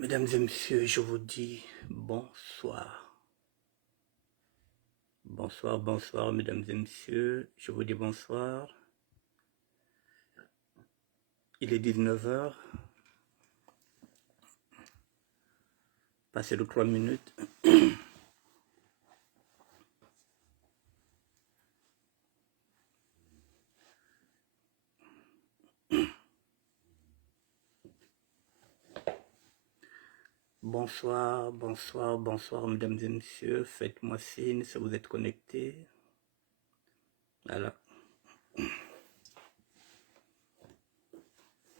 Mesdames et messieurs, je vous dis bonsoir. Bonsoir, bonsoir, mesdames et messieurs. Je vous dis bonsoir. Il est 19 heures. Passez de 3 minutes. Bonsoir, bonsoir, bonsoir, mesdames et messieurs. Faites-moi signe si vous êtes connectés. Voilà.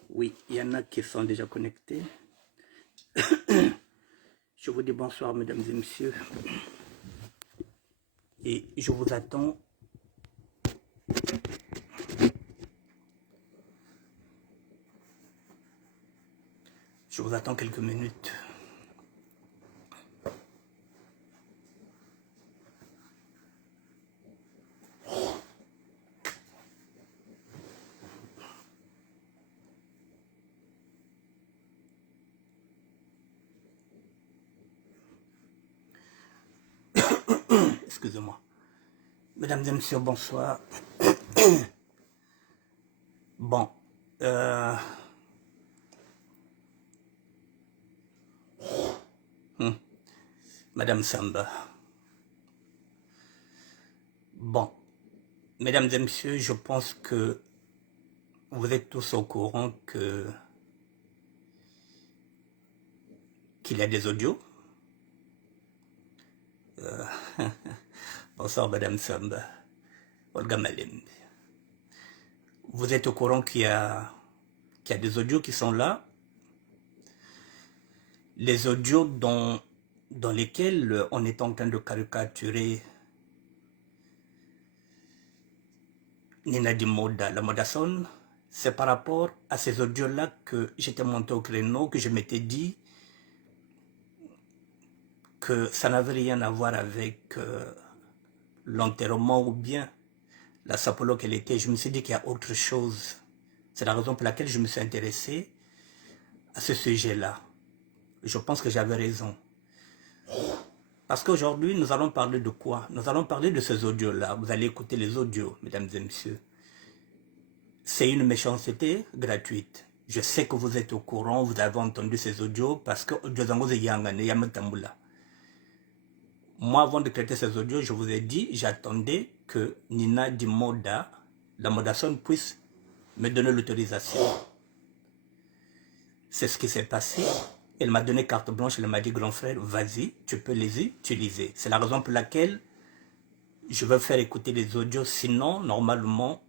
Oui, il y en a qui sont déjà connectés. Je vous dis bonsoir, mesdames et messieurs. Et je vous attends. Je vous attends quelques minutes. Excusez-moi. Mesdames et messieurs, bonsoir. Bon. Madame Samba. Bon. Mesdames et messieurs, je pense que vous êtes tous au courant qu'il y a des audios. Bonsoir, Madame Samba. Olga Malim. Vous êtes au courant qu'il y a des audios qui sont là. Les audios dans lesquels on est en train de caricaturer Nina Dimoda, la Modason. C'est par rapport à ces audios-là que j'étais monté au créneau, que je m'étais dit que ça n'avait rien à voir avec l'enterrement ou bien la sapolo qu'elle était. Je me suis dit qu'il y a autre chose. C'est la raison pour laquelle je me suis intéressé à ce sujet-là. Je pense que j'avais raison. Parce qu'aujourd'hui, nous allons parler de quoi? Nous allons parler de ces audios-là. Vous allez écouter les audios, mesdames et messieurs. C'est une méchanceté gratuite. Je sais que vous êtes au courant, vous avez entendu ces audios parce que moi, avant de traiter ces audios, je vous ai dit, j'attendais que Nina Dimoda, la Modason, puisse me donner l'autorisation. C'est ce qui s'est passé. Elle m'a donné carte blanche, elle m'a dit, grand frère, vas-y, tu peux les utiliser. C'est la raison pour laquelle je veux faire écouter les audios, sinon, normalement,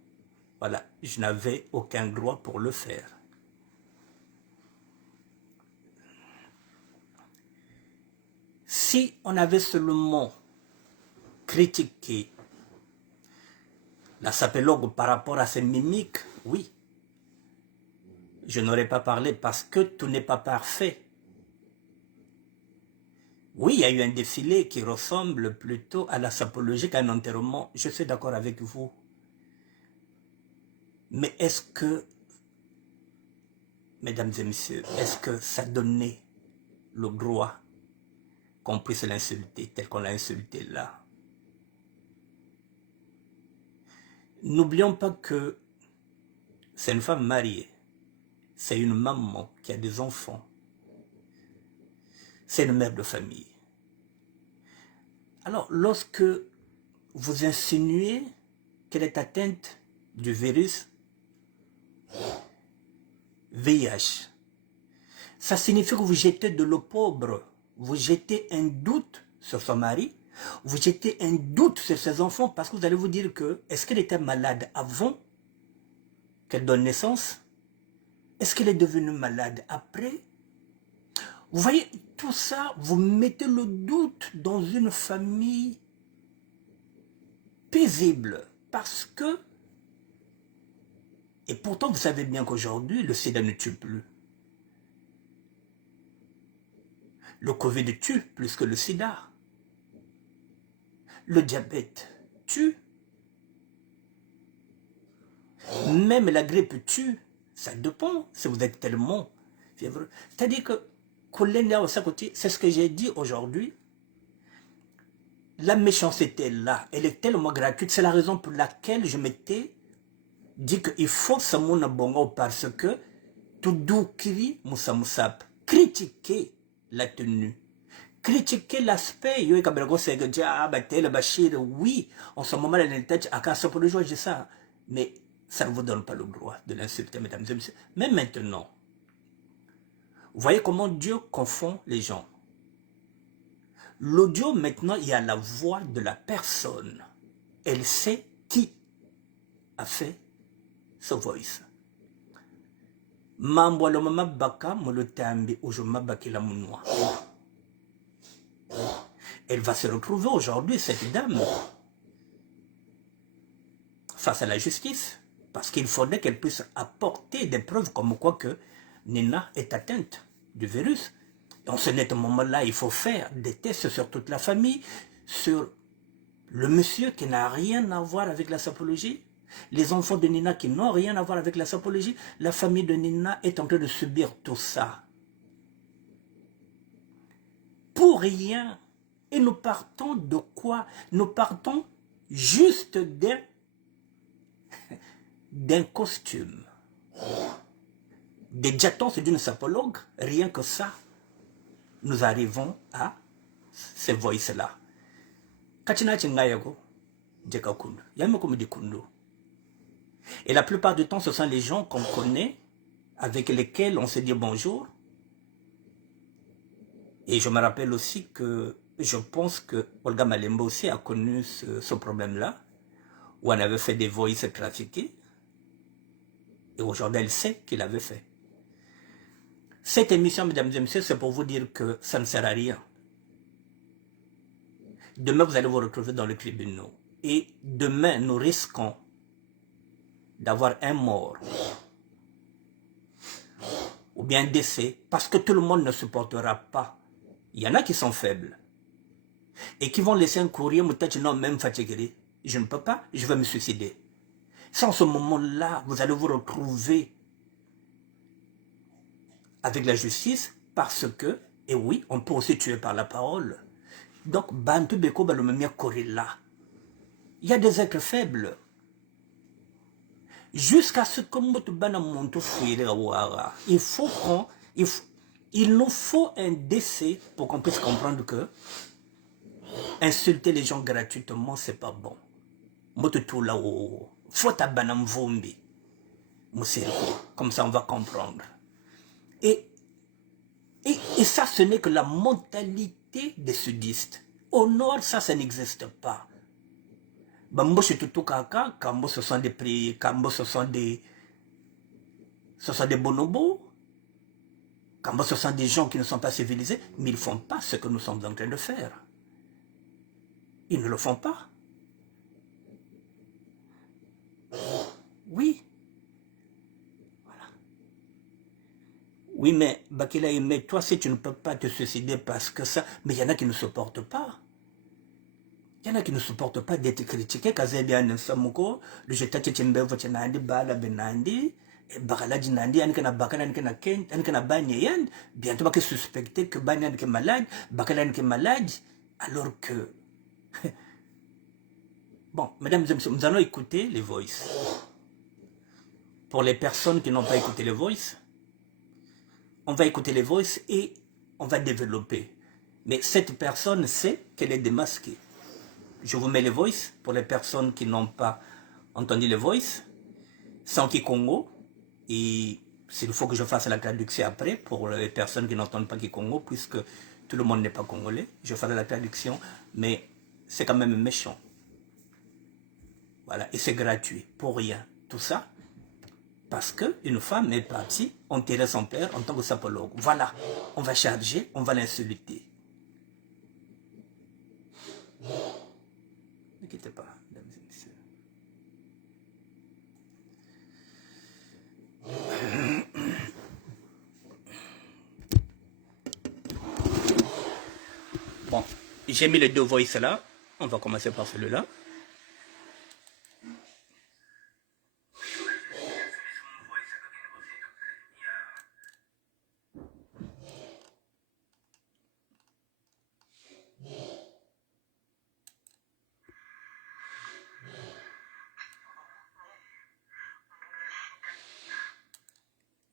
voilà, je n'avais aucun droit pour le faire. Si on avait seulement critiqué la sapélogue par rapport à ses mimiques, oui, je n'aurais pas parlé parce que tout n'est pas parfait. Oui, il y a eu un défilé qui ressemble plutôt à la sapologie qu'à un enterrement. Je suis d'accord avec vous. Mais est-ce que, mesdames et messieurs, est-ce que ça donnait le droit qu'on puisse l'insulter tel qu'on l'a insulté là? N'oublions pas que c'est une femme mariée. C'est une maman qui a des enfants. C'est une mère de famille. Alors, lorsque vous insinuez qu'elle est atteinte du virus VIH, ça signifie que vous jetez de l'opprobre, vous jetez un doute sur son mari, vous jetez un doute sur ses enfants parce que vous allez vous dire que est-ce qu'elle était malade avant qu'elle donne naissance? Est-ce qu'elle est devenue malade après? Vous voyez, tout ça, vous mettez le doute dans une famille paisible parce que, et pourtant vous savez bien qu'aujourd'hui, le sida ne tue plus. Le Covid tue plus que le sida. Le diabète tue. Même la grippe tue. Ça dépend si vous êtes tellement fiévreux. C'est-à-dire que C'est ce que j'ai dit aujourd'hui. La méchanceté là, elle est tellement gratuite. C'est la raison pour laquelle je m'étais dit qu'il faut ce monde bongo parce que tout doux kiri moussa moussap. Critiquer la tenue. Critiquer l'aspect. Yo kabelgo sege dia batel bashir. Oui, en ce moment la tête à quand pour le jour j'ai ça. Mais ça ne vous donne pas le droit de l'insulter, mesdames et messieurs. Mais maintenant, vous voyez comment Dieu confond les gens. L'audio, maintenant, il y a la voix de la personne. Elle sait qui a fait ce voice. Mambo lo mama baka molotambi ojoma bakila munwa. Elle va se retrouver aujourd'hui, cette dame, face à la justice, parce qu'il faudrait qu'elle puisse apporter des preuves comme quoi que Nina est atteinte du virus. Dans ce net moment-là, il faut faire des tests sur toute la famille, sur le monsieur qui n'a rien à voir avec la sapologie, les enfants de Nina qui n'ont rien à voir avec la sapologie. La famille de Nina est en train de subir tout ça. Pour rien. Et nous partons de quoi? Nous partons juste d'un costume. Des jetons d'une sapologue, rien que ça. Nous arrivons à ces voices-là. Et la plupart du temps, ce sont les gens qu'on connaît, avec lesquels on se dit bonjour. Et je me rappelle aussi que je pense que Olga Malemba aussi a connu ce problème-là, où on avait fait des voices trafiquées. Et aujourd'hui, elle sait qu'il avait fait. Cette émission, mesdames et messieurs, c'est pour vous dire que ça ne sert à rien. Demain, vous allez vous retrouver dans les tribunaux. Et demain, nous risquons d'avoir un mort ou bien un décès parce que tout le monde ne supportera pas. Il y en a qui sont faibles et qui vont laisser un courrier, non, même fatigué. Je ne peux pas, je vais me suicider. C'est en ce moment-là, vous allez vous retrouver avec la justice parce que, et oui, on peut aussi tuer par la parole. Donc, Bantu Beko Balomemia Korilla. Il y a des êtres faibles. Jusqu'à ce que il nous faut un décès pour qu'on puisse comprendre que insulter les gens gratuitement, c'est pas bon. Comme ça, on va comprendre. Et ça, ce n'est que la mentalité des sudistes. Au nord, ça n'existe pas. Bambo c'est tout kaka, Kambo ce sont des prix, Kambo ce sont des bonobos, Kambo ce sont des gens qui ne sont pas civilisés, mais ils ne font pas ce que nous sommes en train de faire. Ils ne le font pas. Oui. Voilà. Oui, mais Bakila, mais toi, si tu ne peux pas te suicider parce que ça, mais il y en a qui ne supportent pas. Il y en a qui ne supportent pas d'être critiqués. Kazébia Nsamoko, le Jetati Timbevo Chenandi, Bala Benandi, Bakalaji Nandi, Ankana Bakana, Ankana Kent, Ankana Banyan, bientôt que suspecté que Banyan est malade, Bakalan est malade, alors que. Bon, mesdames et messieurs, nous allons écouter les voices. Pour les personnes qui n'ont pas écouté les voices, on va écouter les voices et on va développer. Mais cette personne sait qu'elle est démasquée. Je vous mets les voices pour les personnes qui n'ont pas entendu les voices. Sanki Congo. Et s'il faut que je fasse la traduction après pour les personnes qui n'entendent pas Kikongo, puisque tout le monde n'est pas congolais, je ferai la traduction, mais c'est quand même méchant. Voilà, et c'est gratuit, pour rien. Tout ça, parce qu'une femme est partie enterrer son père en tant que sapologue. Voilà, on va charger, on va l'insulter. Ne quittez pas, mesdames et messieurs. Bon, j'ai mis les deux voices là. On va commencer par celui-là.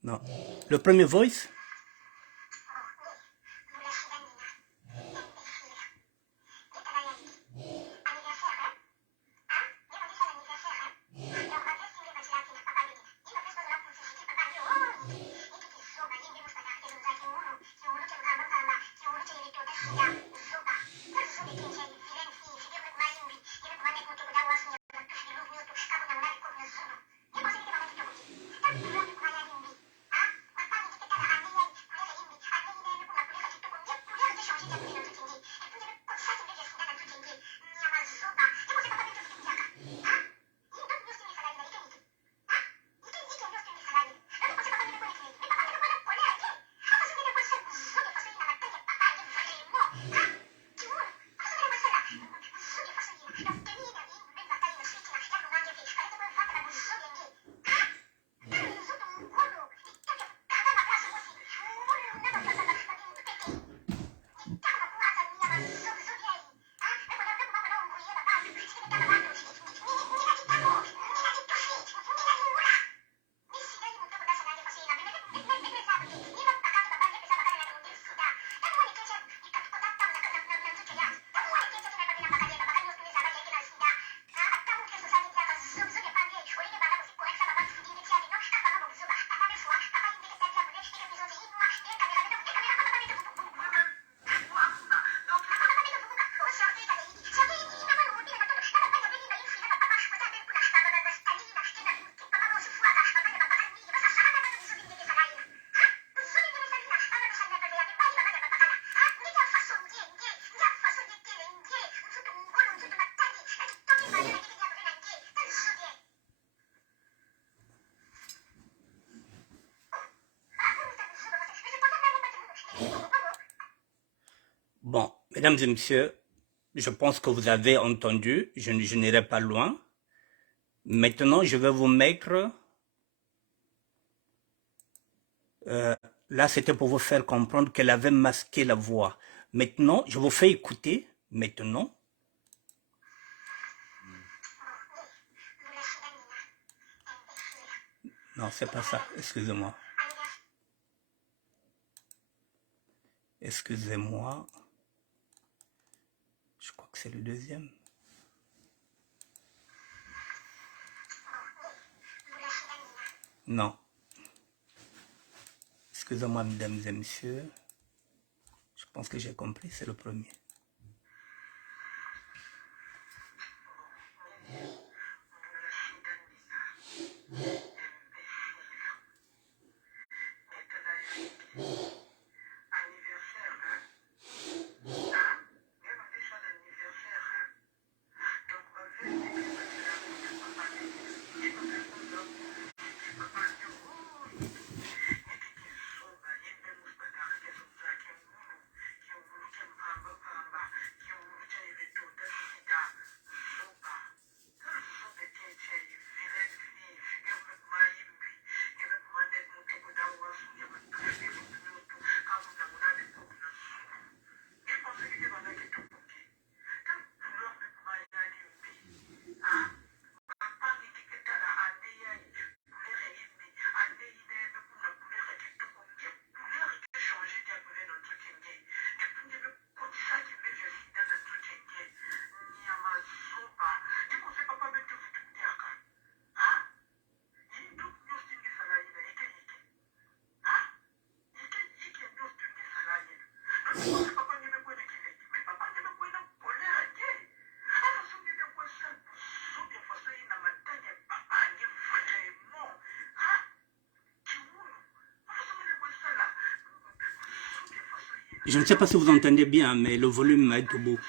Non. Le premier voice? Bon, mesdames et messieurs, je pense que vous avez entendu, je n'irai pas loin. Maintenant, je vais vous mettre... là, c'était pour vous faire comprendre qu'elle avait masqué la voix. Maintenant, je vous fais écouter, maintenant. Non, c'est pas ça, excusez-moi. Excusez-moi. Je crois que c'est le deuxième. Non. Excusez-moi, mesdames et messieurs. Je pense que j'ai compris, c'est le premier. Je ne sais pas si vous entendez bien, mais le volume est au bout.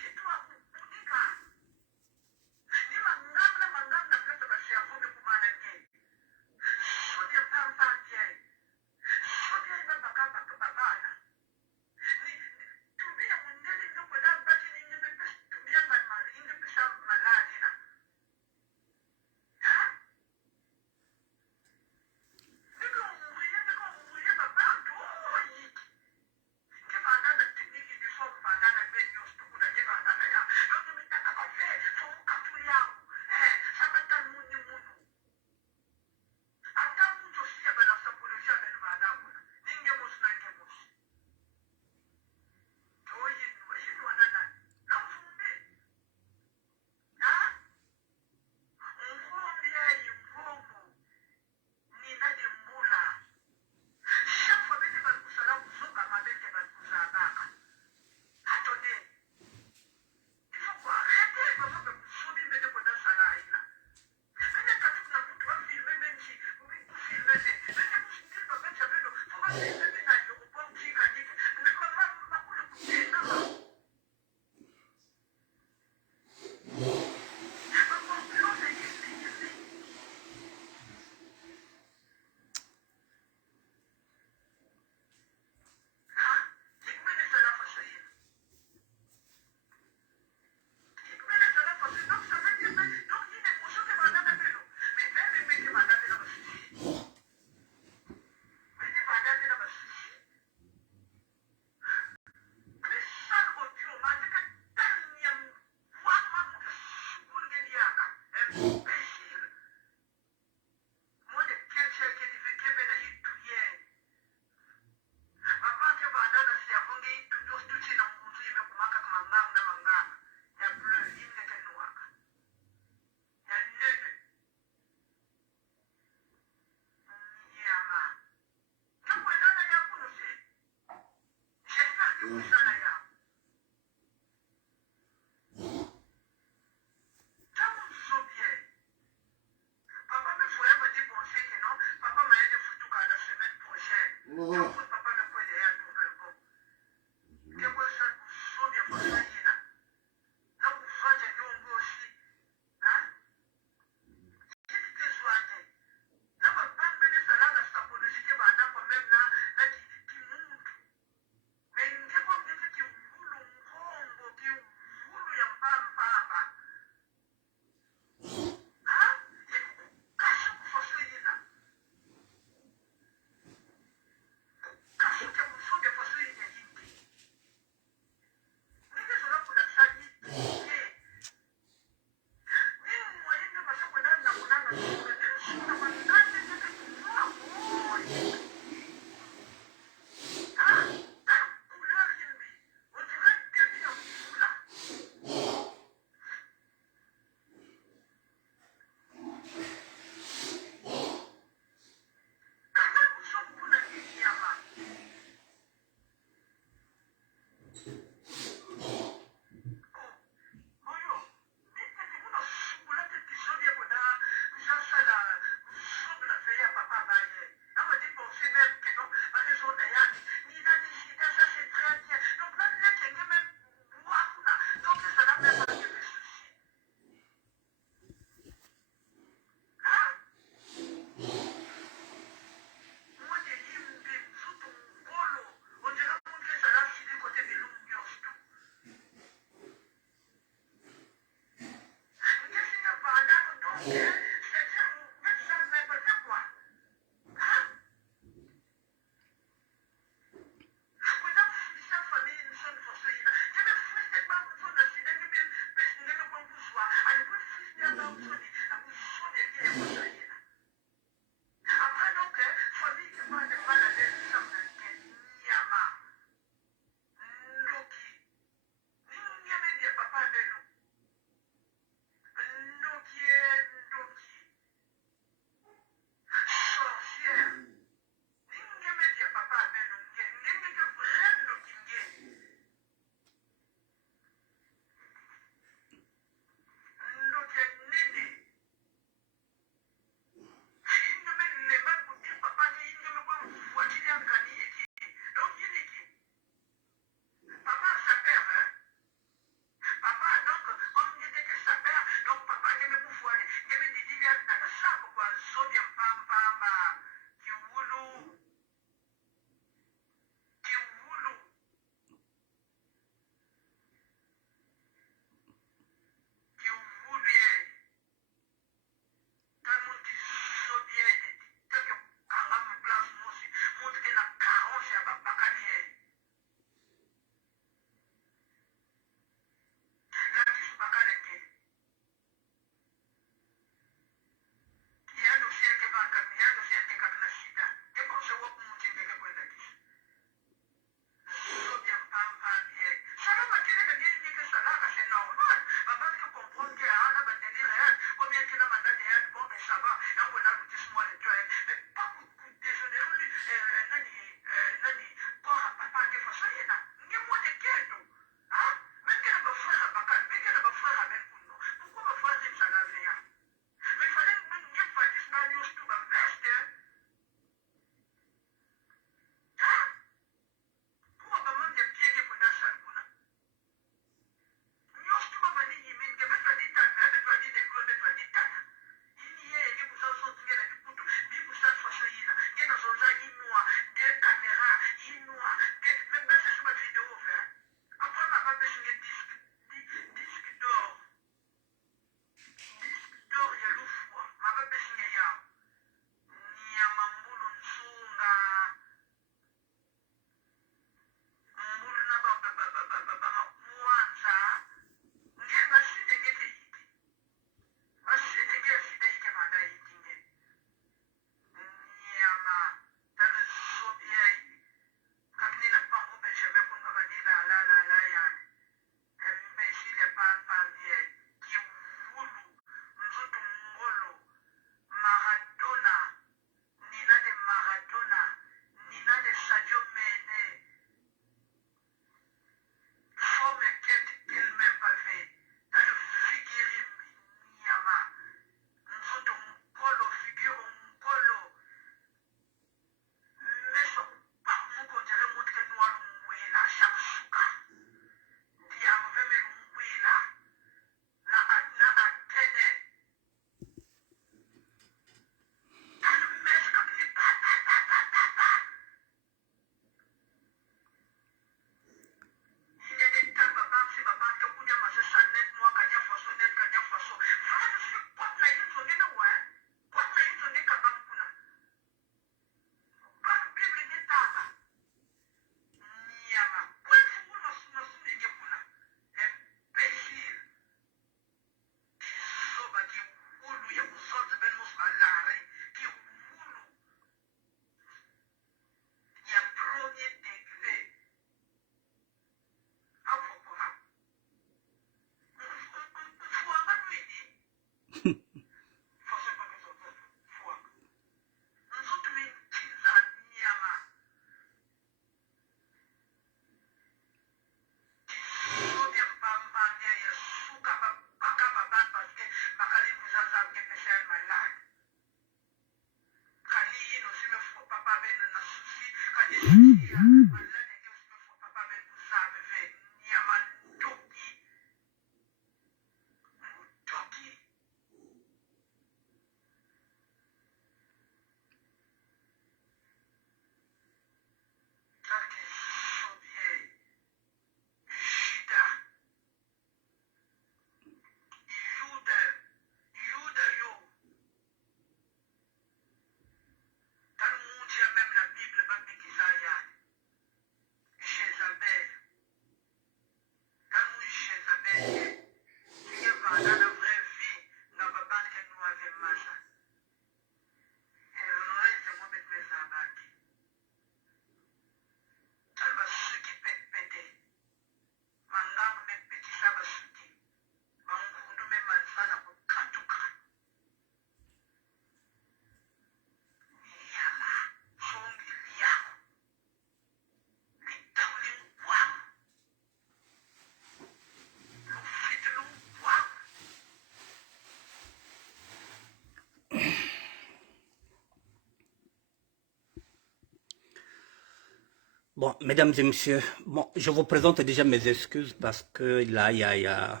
Bon, mesdames et messieurs, bon, je vous présente déjà mes excuses parce que là,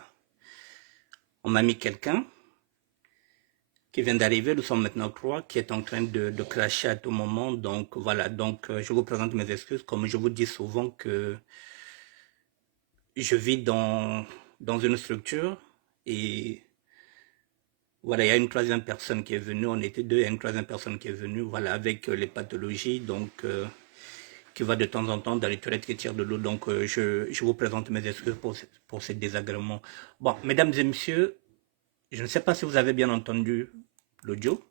on m'a mis quelqu'un qui vient d'arriver, nous sommes maintenant trois, qui est en train de cracher à tout moment. Donc voilà, donc je vous présente mes excuses. Comme je vous dis souvent que je vis dans une structure et voilà, il y a une troisième personne qui est venue, on était deux, il y a une troisième personne qui est venue, voilà, avec les pathologies, donc qui va de temps en temps dans les toilettes qui tirent de l'eau. Donc je vous présente mes excuses pour ce désagrément. Bon, mesdames et messieurs, je ne sais pas si vous avez bien entendu l'audio.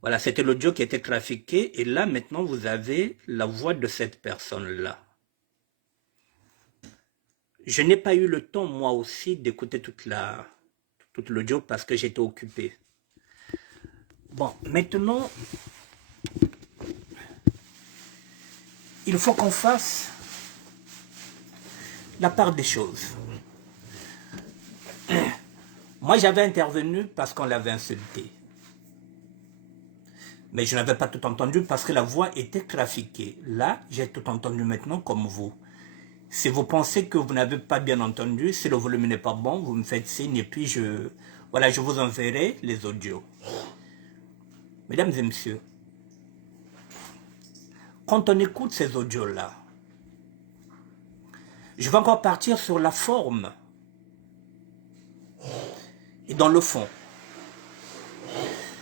Voilà, c'était l'audio qui était trafiqué et là maintenant vous avez la voix de cette personne-là. Je n'ai pas eu le temps moi aussi d'écouter toute l'audio parce que j'étais occupé. Bon, maintenant, il faut qu'on fasse la part des choses. Moi, j'avais intervenu parce qu'on l'avait insulté. Mais je n'avais pas tout entendu parce que la voix était trafiquée. Là, j'ai tout entendu maintenant comme vous. Si vous pensez que vous n'avez pas bien entendu, si le volume n'est pas bon, vous me faites signe et puis je vous enverrai les audios. Mesdames et messieurs, quand on écoute ces audios-là, je vais encore partir sur la forme et dans le fond.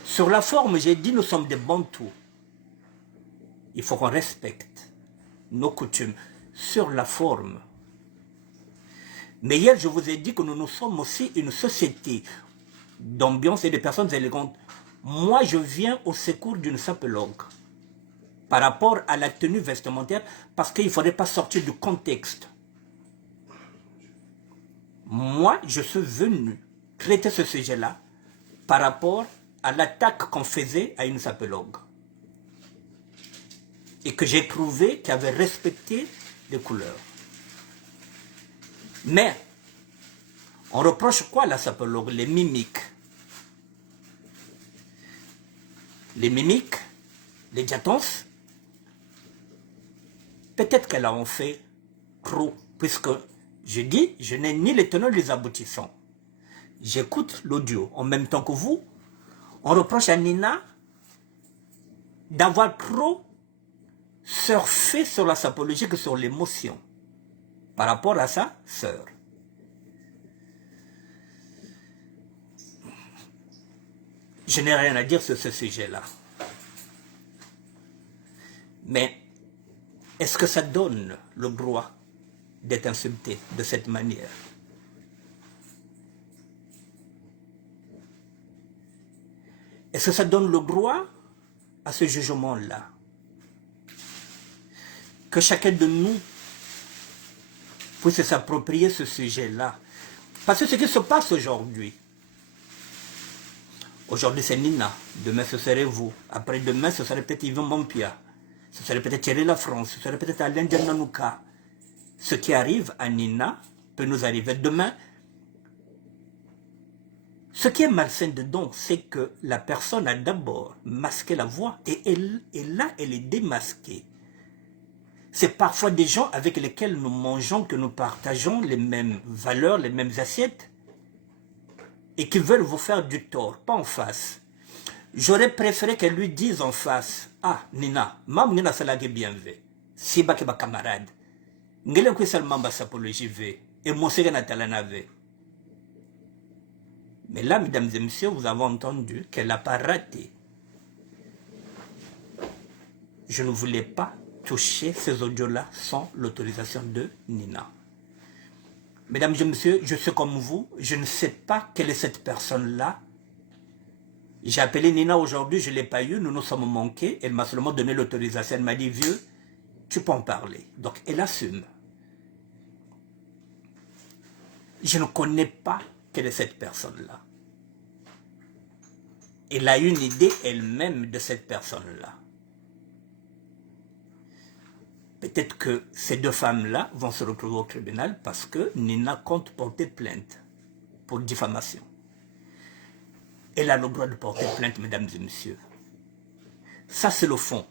Sur la forme, j'ai dit nous sommes des Bantous. Il faut qu'on respecte nos coutumes. Sur la forme. Mais hier, je vous ai dit que nous sommes aussi une société d'ambiance et de personnes élégantes. Moi, je viens au secours d'une sapologue par rapport à la tenue vestimentaire parce qu'il ne faudrait pas sortir du contexte. Moi, je suis venu traiter ce sujet-là par rapport à l'attaque qu'on faisait à une sapologue. Et que j'ai trouvé qu'elle avait respecté les couleurs. Mais, on reproche quoi à la sapologue? Les mimiques. Les mimiques, les diatons, peut-être qu'elle en fait trop, puisque je dis, je n'ai ni les tenants ni les aboutissants. J'écoute l'audio en même temps que vous. On reproche à Nina d'avoir trop surfé sur la sapologie que sur l'émotion par rapport à sa sœur. Je n'ai rien à dire sur ce sujet-là. Mais est-ce que ça donne le droit d'être insulté de cette manière? Est-ce que ça donne le droit à ce jugement-là? Que chacun de nous puisse s'approprier ce sujet-là. Parce que ce qui se passe aujourd'hui, aujourd'hui c'est Nina, demain ce serait vous, après-demain ce serait peut-être Yvan Mompia, ce serait peut-être Thierry La France, ce serait peut-être Alain Djananouka. Ce qui arrive à Nina peut nous arriver demain. Ce qui est malsain dedans, c'est que la personne a d'abord masqué la voix et là, elle est démasquée. C'est parfois des gens avec lesquels nous mangeons, que nous partageons les mêmes valeurs, les mêmes assiettes, et qui veulent vous faire du tort, pas en face. J'aurais préféré qu'elle lui dise en face, ah, Nina, mam Nina salage bien fait, si ba camarade, ngele kwe seulement ba sapologie ve, et mon série natalana ve. Mais là, mesdames et messieurs, vous avez entendu qu'elle n'a pas raté. Je ne voulais pas toucher ces audios-là sans l'autorisation de Nina. Mesdames et messieurs, je suis comme vous, je ne sais pas quelle est cette personne-là. J'ai appelé Nina aujourd'hui, je ne l'ai pas eu, nous nous sommes manqués. Elle m'a seulement donné l'autorisation, elle m'a dit, vieux, tu peux en parler. Donc elle assume. Je ne connais pas quelle est cette personne-là. Elle a une idée elle-même de cette personne-là. Peut-être que ces deux femmes-là vont se retrouver au tribunal parce que Nina compte porter plainte pour diffamation. Elle a le droit de porter plainte, mesdames et messieurs. Ça, c'est le fond.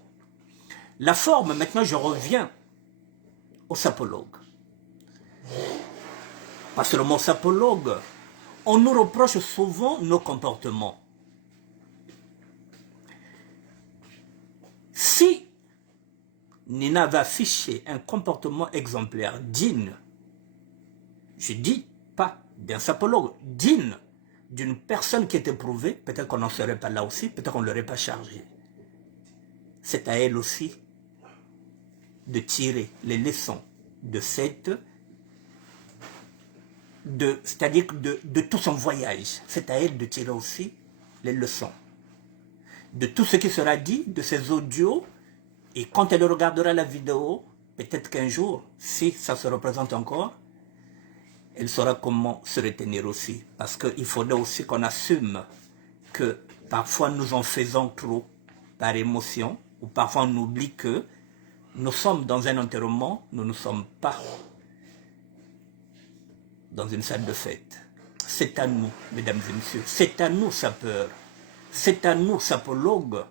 La forme, maintenant, je reviens aux sapologues. Parce que le mot sapologue, on nous reproche souvent nos comportements. Si Nina va afficher un comportement exemplaire digne, je dis pas d'un sapologue, digne d'une personne qui est éprouvée, peut-être qu'on n'en serait pas là aussi, peut-être qu'on ne l'aurait pas chargé. C'est à elle aussi de tirer les leçons de cette, c'est-à-dire de tout son voyage. C'est à elle de tirer aussi les leçons de tout ce qui sera dit, de ces audios, et quand elle regardera la vidéo, peut-être qu'un jour, si ça se représente encore, elle saura comment se retenir aussi. Parce qu'il faudrait aussi qu'on assume que parfois nous en faisons trop par émotion, ou parfois on oublie que nous sommes dans un enterrement, nous ne sommes pas dans une salle de fête. C'est à nous, mesdames et messieurs, c'est à nous, sapeurs, c'est à nous, sapologues,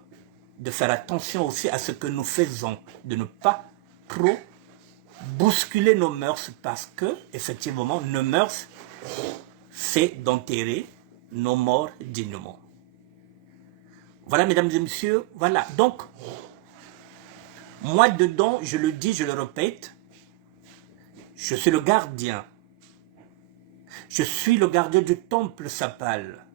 de faire attention aussi à ce que nous faisons, de ne pas trop bousculer nos mœurs, parce que, effectivement, nos mœurs, c'est d'enterrer nos morts dignement. Voilà, mesdames et messieurs, voilà. Donc, moi, dedans, je le dis, je le répète, je suis le gardien. Je suis le gardien du temple sapal.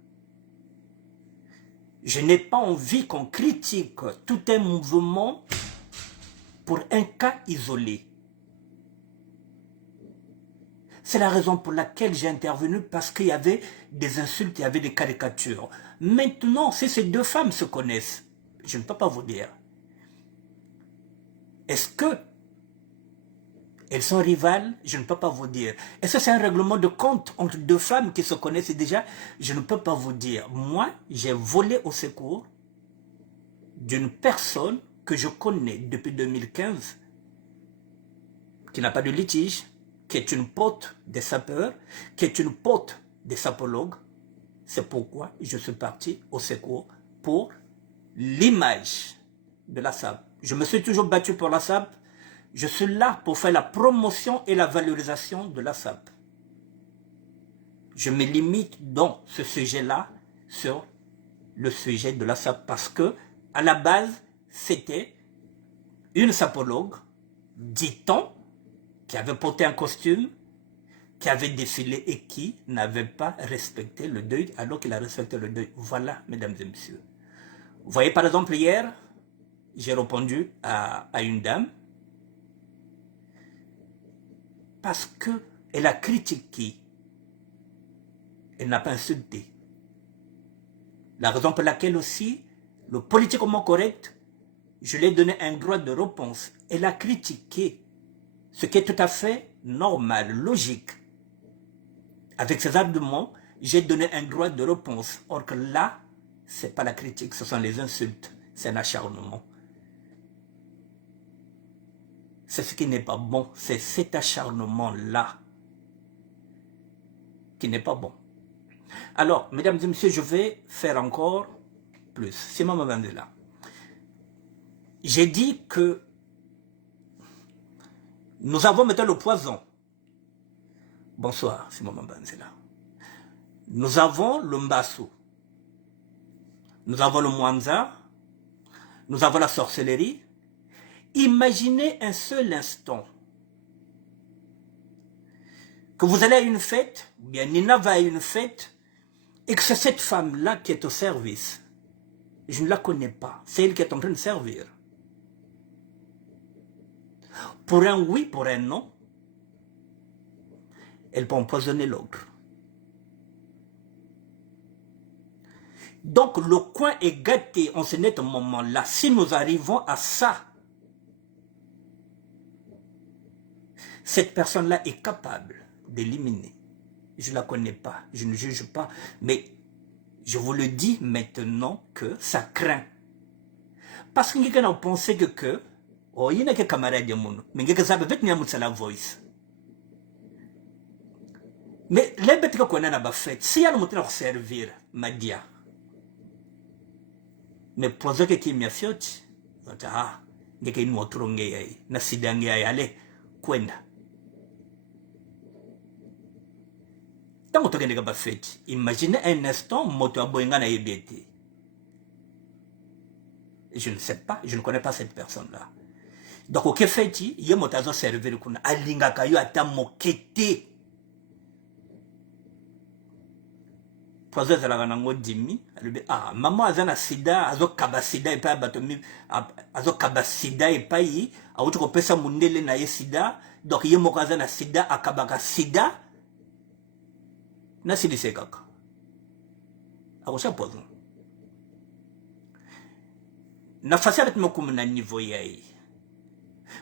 Je n'ai pas envie qu'on critique tout un mouvement pour un cas isolé. C'est la raison pour laquelle j'ai intervenu, parce qu'il y avait des insultes, il y avait des caricatures. Maintenant, si ces deux femmes se connaissent, je ne peux pas vous dire. Est-ce que elles sont rivales? Je ne peux pas vous dire. Est-ce que c'est un règlement de compte entre deux femmes qui se connaissent déjà? Je ne peux pas vous dire. Moi, j'ai volé au secours d'une personne que je connais depuis 2015, qui n'a pas de litige, qui est une pote des sapeurs, qui est une pote des sapologues. C'est pourquoi je suis parti au secours pour l'image de la SAP. Je me suis toujours battu pour la SAP. Je suis là pour faire la promotion et la valorisation de la SAP. Je me limite dans ce sujet-là sur le sujet de la SAP, parce que à la base, c'était une sapologue, dit-on, qui avait porté un costume, qui avait défilé et qui n'avait pas respecté le deuil alors qu'il a respecté le deuil. Voilà, mesdames et messieurs. Vous voyez, par exemple, hier, j'ai répondu à une dame parce qu'elle a critiqué, elle n'a pas insulté. La raison pour laquelle aussi, le politiquement correct, je lui ai donné un droit de réponse. Elle a critiqué, ce qui est tout à fait normal, logique. Avec ces arguments, j'ai donné un droit de réponse. Or que là, ce n'est pas la critique, ce sont les insultes, c'est un acharnement. C'est ce qui n'est pas bon, c'est cet acharnement-là qui n'est pas bon. Alors, mesdames et messieurs, je vais faire encore plus. Simon Mabandela. J'ai dit que nous avons maintenant le poison. Bonsoir, Simon Mabandela. Nous avons le Mbassou. Nous avons le Mwanza. Nous avons la sorcellerie. Imaginez un seul instant que vous allez à une fête, ou bien Nina va à une fête, et que c'est cette femme-là qui est au service. Je ne la connais pas. C'est elle qui est en train de servir. Pour un oui, pour un non, elle peut empoisonner l'autre. Donc le coin est gâté en ce net moment-là. Si nous arrivons à ça, cette personne-là est capable d'éliminer. Je ne la connais pas, je ne juge pas, mais je vous le dis maintenant que ça craint. Parce que quelqu'un a pensé que oh, il y a des camarades de monde, mais quelqu'un savait peut-être qu'il y a la voice. Mais les bêtes qu'on a pas fait, si elle montre leur servir, Madia. Mais pour ceux qui m'ont fait, ah, quelqu'un nous a trouvé, na sidangi allez. kwenda. Tant que tu as fait, imaginez un instant, moto aboyenga na yebete. Je ne sais pas, je ne connais pas cette personne-là. Donc, au que fait-il, il y a moto servir kuna alinga kayo ata mokete. Pozo zalaka nango dimi, ah, maman azana sida, azo kaba sida et pas batomi, azo kaba sida et pas yi, auto ko pesa mundele na ye sida, donc ye moko azana sida akabaka sida. Na sidi se kaka. Akosha pozo. Na fasi avec mo comme na niveau yayi.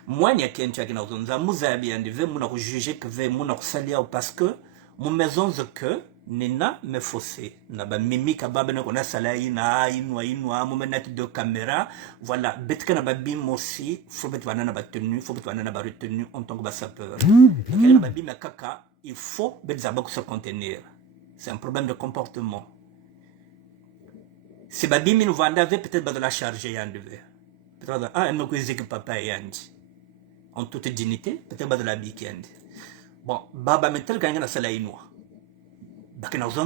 Moi ni akentu akina uzonza muzabi andive muna ko juger que ve muna ko salia parce que mon maison que nina me faussé na ba mimi kababa na kona salai na inwa mo menati de caméra voilà betka na ba bim aussi faut betwa na ba tenue faut betwa na ba retenue en tant que ba sapeur donc na ba bim kaka il faut betza ba se contenir. C'est un problème de comportement. Si ba bim nous vanda peut-être ba de la charger yandeve peut-être ah me ko que papa yandi en toute dignité peut-être ba de la weekend bon baba metel kanga na salai noa. Parce que nous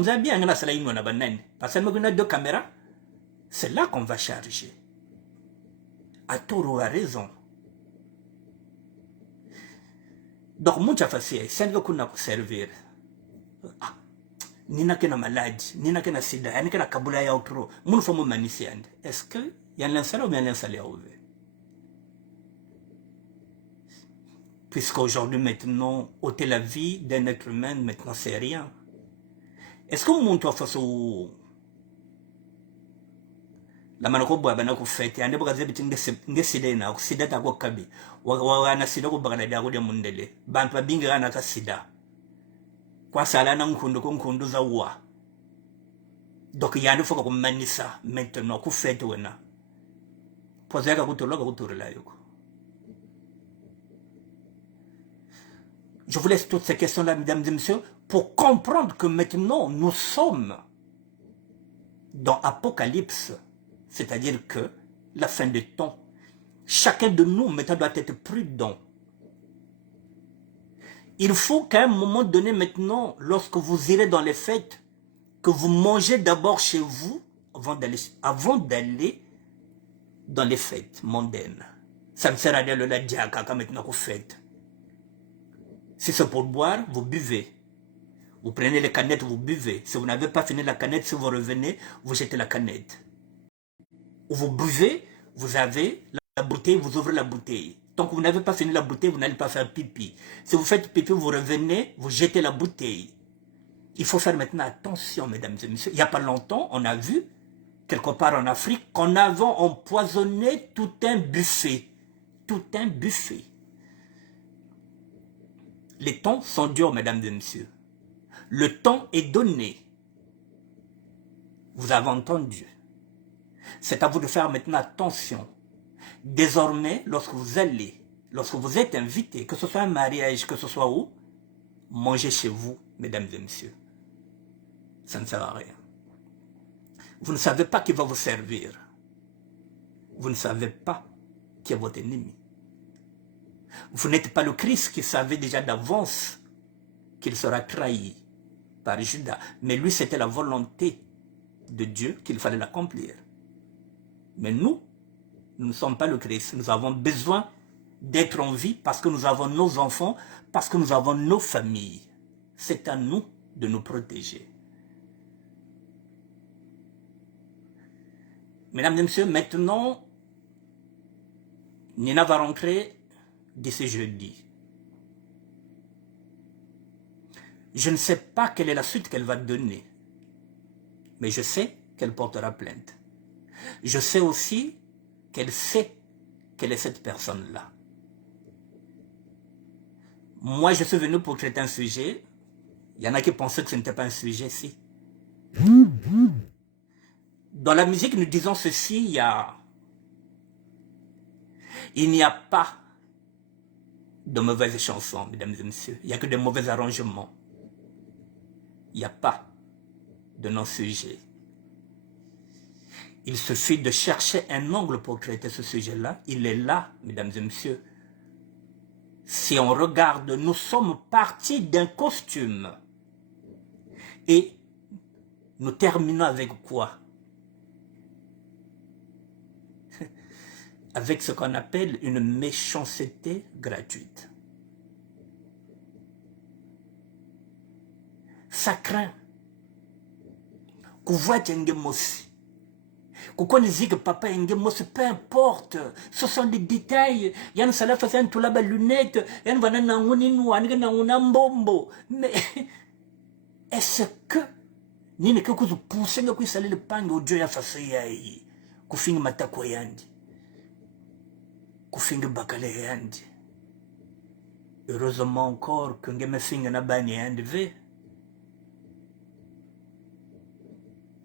avons deux caméras, c'est là qu'on va charger. À tort a raison. Donc, mon facile, c'est que nous avons servir. Ah, nina kena maladie, nina kena sida, nina kena kabula ya outro, mon faut me manifier. Est-ce que y a l'installé ou bien l'installé à ouvrir? Puisqu'aujourd'hui, maintenant, ôter la vie d'un être humain, maintenant, c'est rien. Est-ce que vous montez face au... La manoko bwa bana ko fete ande bagaze bitinge sida na ko sida ta ko kabi wa na sida ko bagana da ko de mundele bantu babinga na ka sida kwa sala na nkundu za wa donc yande foko ko manisa maintenant ko fete wena poser ka ko tolo ko turela yoko. Je vous laisse toutes ces questions là mesdames et messieurs pour comprendre que maintenant nous sommes dans Apocalypse. C'est-à-dire que la fin des temps, chacun de nous maintenant doit être prudent. Il faut qu'à un moment donné maintenant, lorsque vous irez dans les fêtes, que vous mangez d'abord chez vous avant d'aller dans les fêtes mondaines. Ça me sert à dire le diaka quand maintenant vous faites. Si c'est pour boire, vous buvez. Vous prenez les canettes, vous buvez. Si vous n'avez pas fini la canette, si vous revenez, vous jetez la canette. Vous buvez, vous avez la bouteille, vous ouvrez la bouteille. Tant que vous n'avez pas fini la bouteille, vous n'allez pas faire pipi. Si vous faites pipi, vous revenez, vous jetez la bouteille. Il faut faire maintenant attention, mesdames et messieurs. Il n'y a pas longtemps, on a vu, quelque part en Afrique, qu'on avait empoisonné tout un buffet. Tout un buffet. Les temps sont durs, mesdames et messieurs. Le temps est donné. Vous avez entendu. C'est à vous de faire maintenant attention. Désormais, lorsque vous allez, lorsque vous êtes invité, que ce soit un mariage, que ce soit où, mangez chez vous, mesdames et messieurs. Ça ne sert à rien. Vous ne savez pas qui va vous servir. Vous ne savez pas qui est votre ennemi. Vous n'êtes pas le Christ qui savait déjà d'avance qu'il sera trahi par Judas. Mais lui, c'était la volonté de Dieu qu'il fallait l'accomplir. Mais nous ne sommes pas le Christ. Nous avons besoin d'être en vie parce que nous avons nos enfants, parce que nous avons nos familles. C'est à nous de nous protéger. Mesdames et messieurs, maintenant, Nina va rentrer d'ici jeudi. Je ne sais pas quelle est la suite qu'elle va donner, mais je sais qu'elle portera plainte. Je sais aussi qu'elle sait quelle est cette personne-là. Moi, je suis venu pour traiter un sujet. Il y en a qui pensaient que ce n'était pas un sujet, si. Dans la musique, nous disons ceci, il n'y a pas de mauvaises chansons, mesdames et messieurs. Il n'y a que de mauvais arrangements. Il n'y a pas de non-sujet. Il suffit de chercher un angle pour traiter ce sujet-là. Il est là, mesdames et messieurs. Si on regarde, nous sommes partis d'un costume. Et nous terminons avec quoi? Avec ce qu'on appelle une méchanceté gratuite. Ça craint. Kouvoit Mosi. Pourquoi ne dit que papa Mosi, peu importe. Ce sont des détails. Yann Salah fait un tout là-bas lunette. Yann va na mbombo. Mais est-ce que ni ne que vous poussez que vous salez le pang au Dieu ya façon yaï. Koufinga matako yandi. Koufinga bakale yandi. Heureusement encore que ngeme finga na bani yandi ve.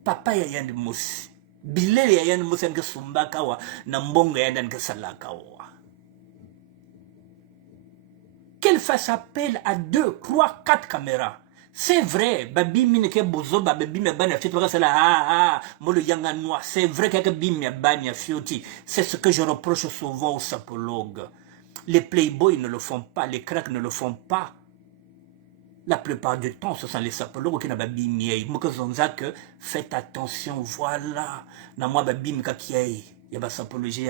Papa ya yandi musi. Bilele ya yandi musi nke sumbaka wa. Na mbongo ya yandi nke salaka wa. Qu'elle fasse appel à 2, 3, 4 caméras. C'est vrai, babi mineke bozo babi me banya fioti waka sala molo yanga noir. C'est vrai que babi me banya fioti. C'est ce que je reproche souvent aux sapologues. Les playboys ne le font pas, les cracks ne le font pas. La plupart du temps, ce sont les sapologues qui n'ont pas bimé. Que faites attention, voilà. Na moi babi mika kiai. Il y a pas sapologie,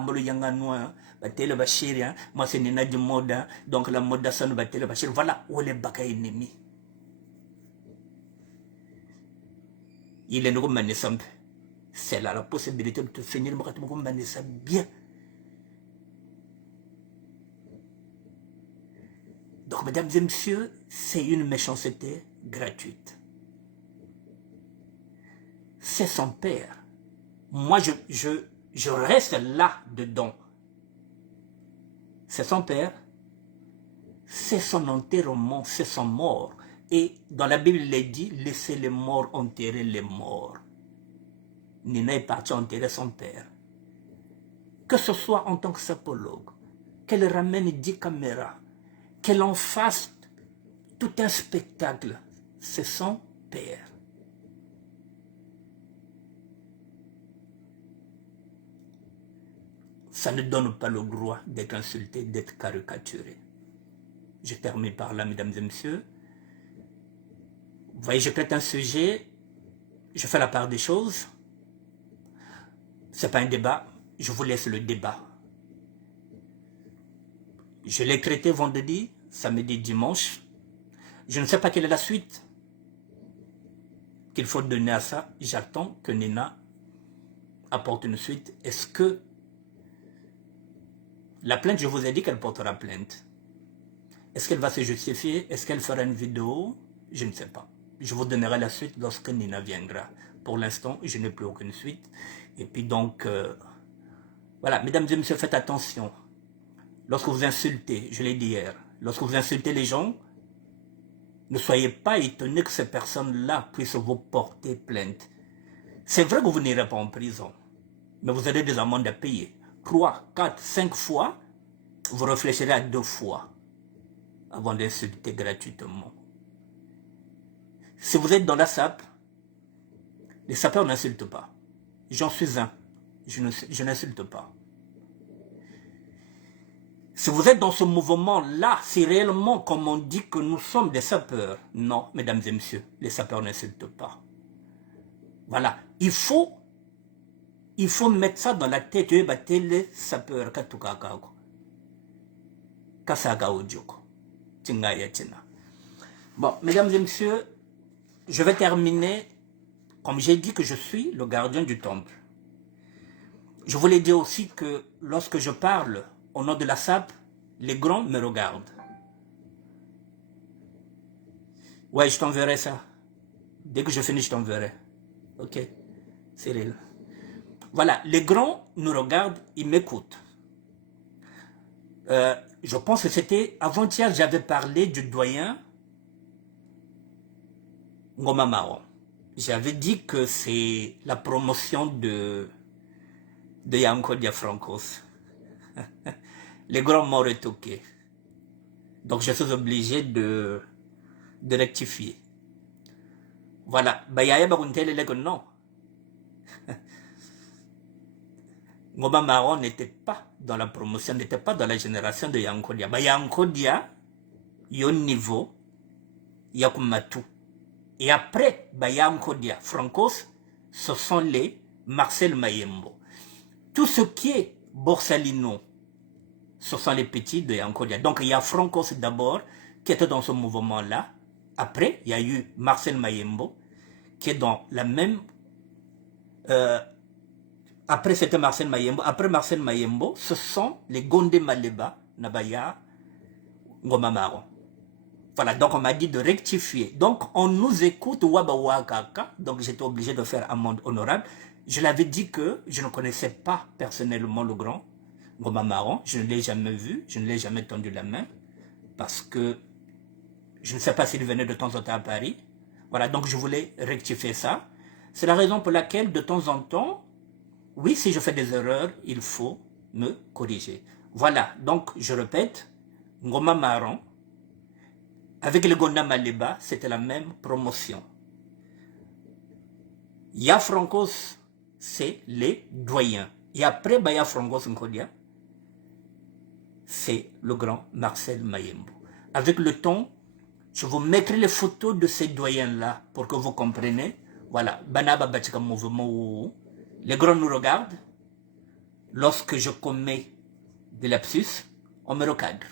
molo yanga noir. Batele bachiri, moi c'est nena du mode. Donc la mode ça nous batele bachiri. Voilà où les baka ennemis. Il est nous simple. C'est là la possibilité de te finir ça bien. Donc, mesdames et messieurs, c'est une méchanceté gratuite. C'est son père. Moi, je reste là-dedans. C'est son père. C'est son enterrement, c'est son mort. Et dans la Bible, il est dit, laissez les morts enterrer les morts. Nina est parti enterrer son père. Que ce soit en tant que sapologue, qu'elle ramène 10 caméras, qu'elle en fasse tout un spectacle, c'est son père. Ça ne donne pas le droit d'être insulté, d'être caricaturé. Je termine par là, mesdames et messieurs. Vous voyez, je traite un sujet, je fais la part des choses. Ce n'est pas un débat, je vous laisse le débat. Je l'ai traité vendredi, samedi, dimanche. Je ne sais pas quelle est la suite qu'il faut donner à ça. J'attends que Nina apporte une suite. Est-ce que la plainte, je vous ai dit qu'elle portera plainte. Est-ce qu'elle va se justifier? Est-ce qu'elle fera une vidéo? Je ne sais pas. Je vous donnerai la suite lorsque Nina viendra. Pour l'instant, je n'ai plus aucune suite. Et puis donc, voilà, mesdames et messieurs, faites attention. Lorsque vous insultez, je l'ai dit hier, lorsque vous insultez les gens, ne soyez pas étonnés que ces personnes-là puissent vous porter plainte. C'est vrai que vous n'irez pas en prison, mais vous aurez des amendes à payer. 3, 4, 5 fois, vous réfléchirez à 2 fois avant d'insulter gratuitement. Si vous êtes dans la SAP, les sapeurs n'insultent pas. J'en suis un. Je n'insulte pas. Si vous êtes dans ce mouvement-là, c'est réellement comme on dit que nous sommes des sapeurs. Non, mesdames et messieurs, les sapeurs n'insultent pas. Voilà. Il faut mettre ça dans la tête. Les sapeurs. Bon, mesdames et messieurs, je vais terminer. Comme j'ai dit que je suis le gardien du temple. Je voulais dire aussi que lorsque je parle au nom de la SAP, les grands me regardent. Ouais, je t'enverrai ça. Dès que je finis, je t'enverrai. Ok, Cyril. Voilà, les grands nous regardent, ils m'écoutent. Je pense que c'était avant-hier, j'avais parlé du doyen Ngoma Mao. J'avais dit que c'est la promotion de Yanko Diafrancos. Les grands m'ont retoqué. Donc je suis obligé de rectifier. Voilà. Bayaya Baruntele non. Ngoma Marron n'était pas dans la promotion, n'était pas dans la génération de Yankodia. Bah, Yankodia, yon niveau, Yakumatu. Et après, bah, Yankodia, Francos, ce sont les Marcel Mayembo. Tout ce qui est Borsalino, ce sont les petits de Yankodia. Donc il y a Francos d'abord, qui était dans ce mouvement-là. Après, il y a eu Marcel Mayembo, qui est dans la même... après, c'était Marcel Mayembo. Après Marcel Mayembo, ce sont les Gondé Maleba, Nabaya, Ngoma Marron. Voilà, donc on m'a dit de rectifier. Donc on nous écoute, Waba Wakaka, donc j'étais obligé de faire amende honorable. Je l'avais dit que je ne connaissais pas personnellement le grand Ngoma Marron. Je ne l'ai jamais vu, je ne l'ai jamais tendu la main, parce que je ne sais pas s'il venait de temps en temps à Paris. Voilà, donc je voulais rectifier ça. C'est la raison pour laquelle, de temps en temps, oui, si je fais des erreurs, il faut me corriger. Voilà, donc je répète, Ngoma Marron, avec le Gonda Maleba, c'était la même promotion. Ya Francos, c'est les doyens. Et après, Baya Francos Nkodia, c'est le grand Marcel Mayembo. Avec le temps, je vous mettrai les photos de ces doyens-là pour que vous compreniez. Voilà, Banaba Batika Mouvement. Les grands nous regardent. Lorsque je commets des lapsus, on me recadre.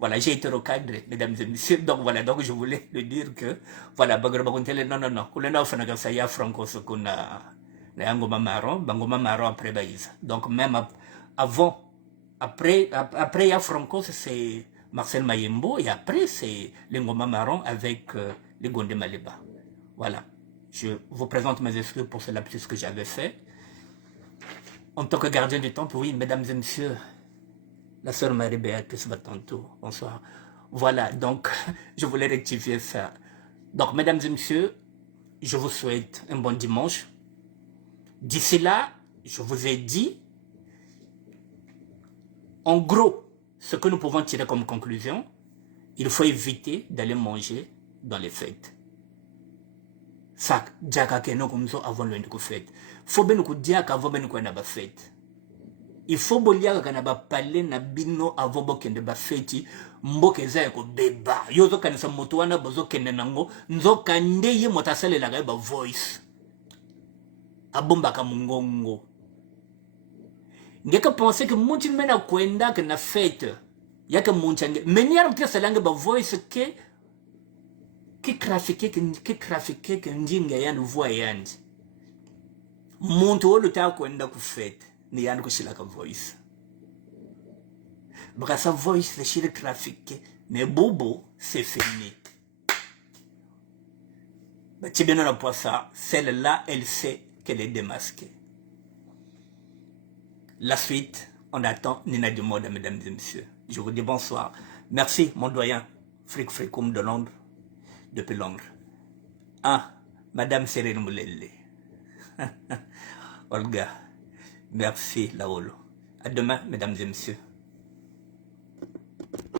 Voilà, j'ai été recadré, mesdames et messieurs. Donc voilà, donc je voulais le dire que, voilà, non, non, non. Kulena Ofanagasa ya Franco Sokuna, Ngoma Marron, Bangoma Marron après Baïsa. Donc même avant, après ya Franco, c'est Marcel Mayembo, et après c'est les Ngoma Marron avec les Gondé Maleba. Voilà, je vous présente mes excuses pour ce lapsus que j'avais fait. En tant que gardien du temple, oui, mesdames et messieurs, la sœur Marie-Béatrice Batanto, bonsoir. Voilà, donc, je voulais rectifier ça. Donc, mesdames et messieurs, je vous souhaite un bon dimanche. D'ici là, je vous ai dit, en gros, ce que nous pouvons tirer comme conclusion, il faut éviter d'aller manger dans les fêtes. Ça, Djaka Keno comme ça avant le fête. Faut bien nous dire qu'avant ben nous na fête. Il faut bolia kana ba parler na bino avant bokende ba fête. Mboke za ko beba. Yozo kana sa moto wana bozo kende nango nzoka ndeye motasale la ba voice. Abomba ka mungongo. Ngeka penser que monti mena kwenda que na fête. Yaka montange. Meniar que salange ba voice que trafiquer que ndinga yandu voix yandi. Muntu oluta kwenda ku fête ni yandu kushila ka voice. Baka sa voice c'est shile trafiquer mais bobo c'est fini. Bah tu bien on pas ça, celle-là elle sait qu'elle est démasquée. La suite, on attend Nina du Mode, mesdames et messieurs. Je vous dis bonsoir. Merci mon doyen Frick Frickoum de Londres. Depuis Londres. Ah, Madame Cyril Moulele. Olga, merci Laolo. À demain, mesdames et messieurs.